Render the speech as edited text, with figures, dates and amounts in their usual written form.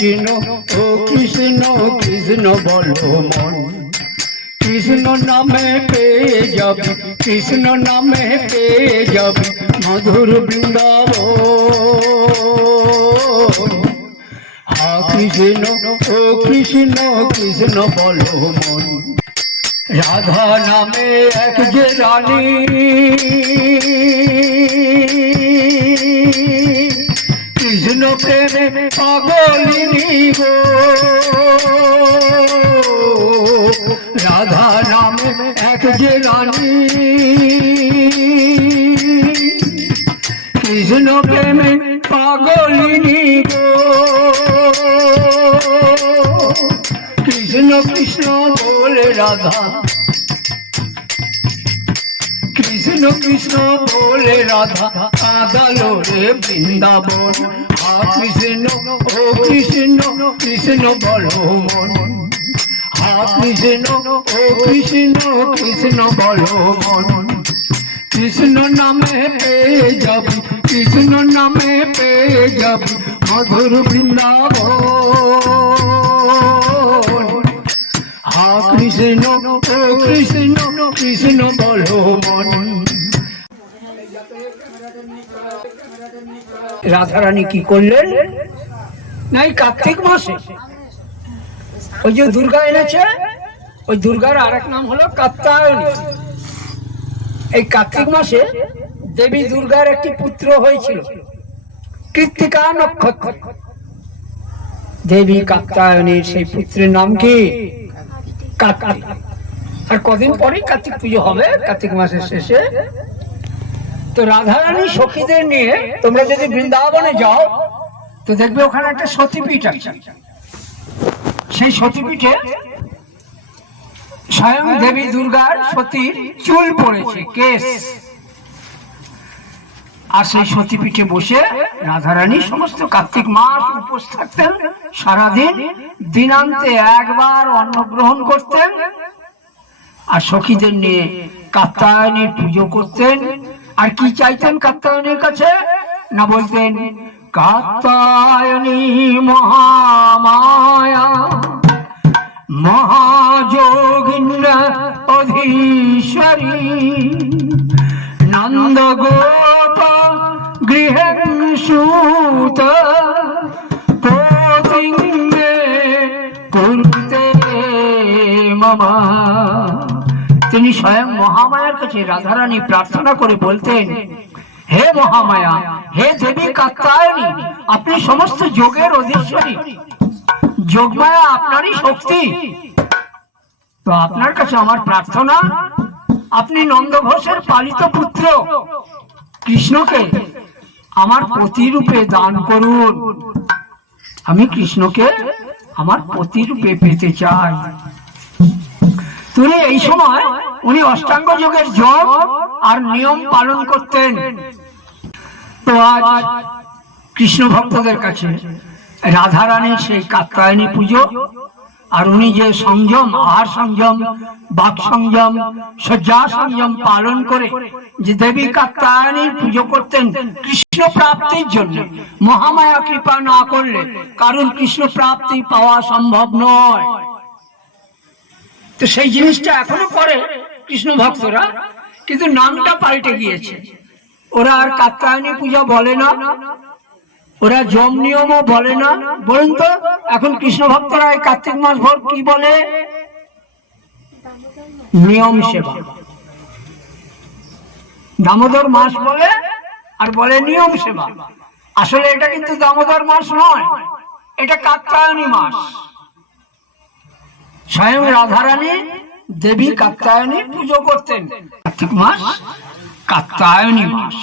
কৃষ্ণ ও কৃষ্ণ কৃষ্ণ বলো মন, কৃষ্ণ নামে পেয়ে যাবে, কৃষ্ণ নামে পেয়ে যাবে মধুর বৃন্দাবন। হা কৃষ্ণ ও কৃষ্ণ কৃষ্ণ বলো মন, রাধা নামে এক যে রানী, কৃষ্ণ প্রেমে পাগলিনী গো, রাধা নামে এক যে রানী, কৃষ্ণ প্রেমে পাগলিনী গো। কৃষ্ণ কৃষ্ণ বলে রাধা, কৃষ্ণ কৃষ্ণ বলে রাধা কাঁদালো রে বৃন্দাবন। হা কৃষ্ণ ও কৃষ্ণ কৃষ্ণ বলো মন, হা কৃষ্ণ ও কৃষ্ণ কৃষ্ণ বলো মন। কৃষ্ণ নামে পেয়ে যাবি, কৃষ্ণ নামে পেয়ে যাবি মধুর বৃন্দাবন। হা কৃষ্ণ ও কৃষ্ণ কৃষ্ণ বলো মন। রাধারানী কি করলেন না, এই কার্তিক মাসে ওই যে দুর্গা এনেছে, ওই দুর্গার আরেক নাম হলো কাত্যায়নী। এই কার্তিক মাসে দেবী দুর্গার একটি পুত্র হয়েছিল কৃত্তিকা নক্ষত্র। দেবী কাত্যায়নীর সেই পুত্রের নাম কি? কার্তিক। আর কদিন পরেই কার্তিক পুজো হবে, কার্তিক মাসের শেষে। তো রাধারানী সখীদের নিয়ে তোমরা যদি বৃন্দাবনে যাও তো দেখবে ওখানে একটা সতীপীঠ আছে। সেই সতীপীঠে স্বয়ং দেবী দুর্গার সতীর চুল পড়েছে, কেশ। আর সেই সতীপীঠে বসে রাধারানী সমস্ত কার্তিক মাস উপোস থাকতেন, সারাদিন দিনান্তে একবার অন্ন গ্রহণ করতেন, আর সখীদের নিয়ে কাত্যায়নীর পুজো করতেন। আর কি চাইতেন কাত্যায়নীর কাছে? না বলতেন, কাত্যায়নী মহামায়া মহাযোগিন্দ্র অধীশ্বরী নন্দ গোপ গৃহে সুত প্রতিঙ্গে কুরুতে মামা। তিনি স্বয়ং মহামায়ার কাছে রাধারানী প্রার্থনা করে বলতেন, হে মহামায়া, হে দেবী কাত্যায়নী, আপনি সমস্ত যোগের অধীশ্বরী, যোগমায়া আপনারই শক্তি। তো আপনার কাছে আমার প্রার্থনা, আপনি নন্দ ঘোষের পালিত পুত্র কৃষ্ণকে আমার পতি রূপে দান করুন। আমি কৃষ্ণকে আমার পতি রূপে পেতে চাই। তিনি এই সময় উনি অষ্টাঙ্গ যোগের যোগ আর নিয়ম পালন করতেন। তো আজ কৃষ্ণ ভক্তদের কাছে রাধারানীর সেই কাত্যায়নী পুজো, আর উনি যে সংযম, আহার সংযম, বাক সংযম, শয্যা সংযম পালন করে যে দেবী কাত্যায়নীর পুজো করতেন কৃষ্ণ প্রাপ্তির জন্য, মহামায়া কৃপা না করলে কারণ কৃষ্ণ প্রাপ্তি পাওয়া সম্ভব নয়। তো সেই জিনিসটা এখনো করে কৃষ্ণ ভক্তরা, কিন্তু নামটা পাল্টে গিয়েছে। ওরা আর কাত্যায়নী পূজা বলে না, ওরা যম নিয়মও বলে না। বলুন তো এখন কৃষ্ণ ভক্তরা এই কার্তিক মাস ভর কি বলে? নিয়ম সেবা। দামোদর মাস বলে আর বলে নিয়ম সেবা। আসলে এটা কিন্তু দামোদর মাস নয়, এটা কাত্যায়নী মাস। স্বয়ং রাধারানী দেবী কাত্যায়নী পুজো করতেন। কার্তিক মাস কাত্যায়নী মাস।